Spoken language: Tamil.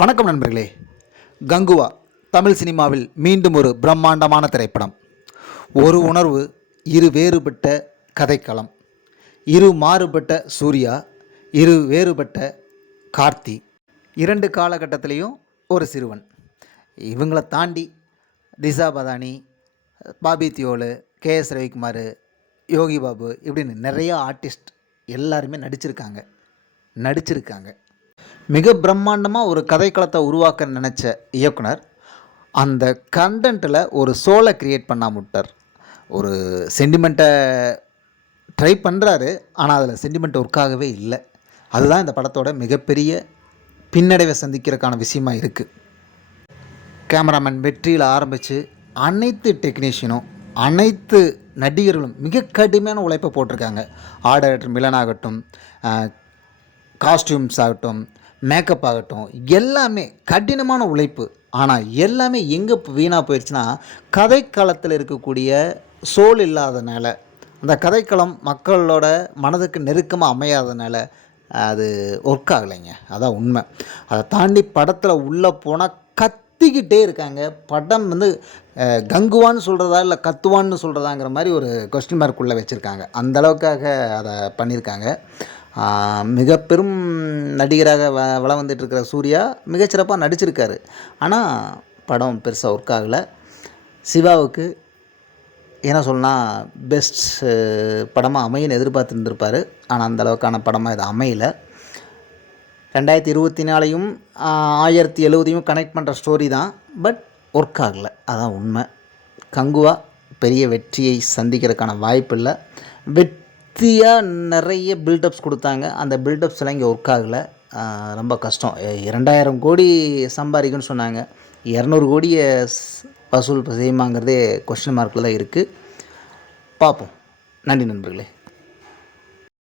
வணக்கம் நண்பர்களே. கங்குவா தமிழ் சினிமாவில் மீண்டும் ஒரு பிரம்மாண்டமான திரைப்படம். ஒரு உணர்வு, இரு வேறுபட்ட கதைக்களம், இரு மாறுபட்ட சூர்யா, இரு வேறுபட்ட கார்த்தி, இரண்டு காலகட்டத்திலையும் ஒரு சிறுவன். இவங்களை தாண்டி திஷா பதானி, பாபி தியோலு, கே.எஸ். ரவிக்குமார், யோகி பாபு இப்படின்னு நிறைய ஆர்டிஸ்ட் எல்லாருமே நடிச்சிருக்காங்க. மிக பிரம்மாண்டமாக ஒரு கதைக்களத்தை உருவாக்க நினச்ச இயக்குனர் அந்த கண்டென்ட்டில் ஒரு சோலை க்ரியேட் பண்ணாம விட்டார். ஒரு சென்டிமெண்ட்டை ட்ரை பண்ணுறாரு, ஆனால் அதில் சென்டிமெண்ட் ஒர்க் ஆகவே இல்லை. அதுதான் இந்த படத்தோட மிகப்பெரிய பின்னடைவை சந்திக்கிறதுக்கான விஷயமா இருக்குது. கேமராமேன் வெற்றியில் ஆரம்பித்து அனைத்து டெக்னீஷியனும் அனைத்து நடிகர்களும் மிக கடுமையான உழைப்பை போட்டிருக்காங்க. ஆர்ட் டைரக்டர் மிலன் ஆகட்டும், காஸ்டியூம்ஸ் ஆகட்டும், மேக்கப் ஆகட்டும், எல்லாமே கடினமான உழைப்பு. ஆனால் எல்லாமே எங்கே வீணாக போயிடுச்சுன்னா, கதைக்களத்தில் இருக்கக்கூடிய சோல் இல்லாதனால, அந்த கதைக்களம் மக்களோட மனதுக்கு நெருக்கமாக அமையாதனால அது ஒர்க் ஆகலைங்க. அதான் உண்மை. அதை தாண்டி படத்தில் உள்ளே போனால் கத்திக்கிட்டே இருக்காங்க. படம் கங்குவான்னு சொல்கிறதா இல்லை கத்துவான்னு சொல்கிறதாங்கிற மாதிரி ஒரு கொஸ்டின் மார்க் உள்ளே வச்சுருக்காங்க. அந்தளவுக்காக அதை பண்ணியிருக்காங்க. மிக பெரும் நடிகராக வலம் வந்துட்டுருக்கிற சூர்யா மிகச்சிறப்பாக நடிச்சிருக்காரு. ஆனால் படம் பெருசாக ஒர்க் ஆகலை. சிவாவுக்கு என்ன சொல்லலாம், பெஸ்ட் படமாக அமையன்னு எதிர்பார்த்துருந்துருப்பார். ஆனால் அந்தளவுக்கான படமாக இது அமையலை. 2024 1070 கனெக்ட் பண்ணுற ஸ்டோரி தான், பட் ஒர்க் ஆகலை. அதான் உண்மை. கங்குவா பெரிய வெற்றியை சந்திக்கிறதுக்கான வாய்ப்பு இல்லை. வெற்றியாக நிறைய பில்டப்ஸ் கொடுத்தாங்க. அந்த பில்டப்ஸ் எல்லாம் இங்கே ஒர்க் ஆகலை. ரொம்ப கஷ்டம். 2000 கோடி சம்பாதிக்குன்னு சொன்னாங்க. 200 கோடியை வசூல் செய்யுமாங்கிறதே கொஸ்டின் மார்க்கில் தான் இருக்குது. பார்ப்போம். நன்றி நண்பர்களே.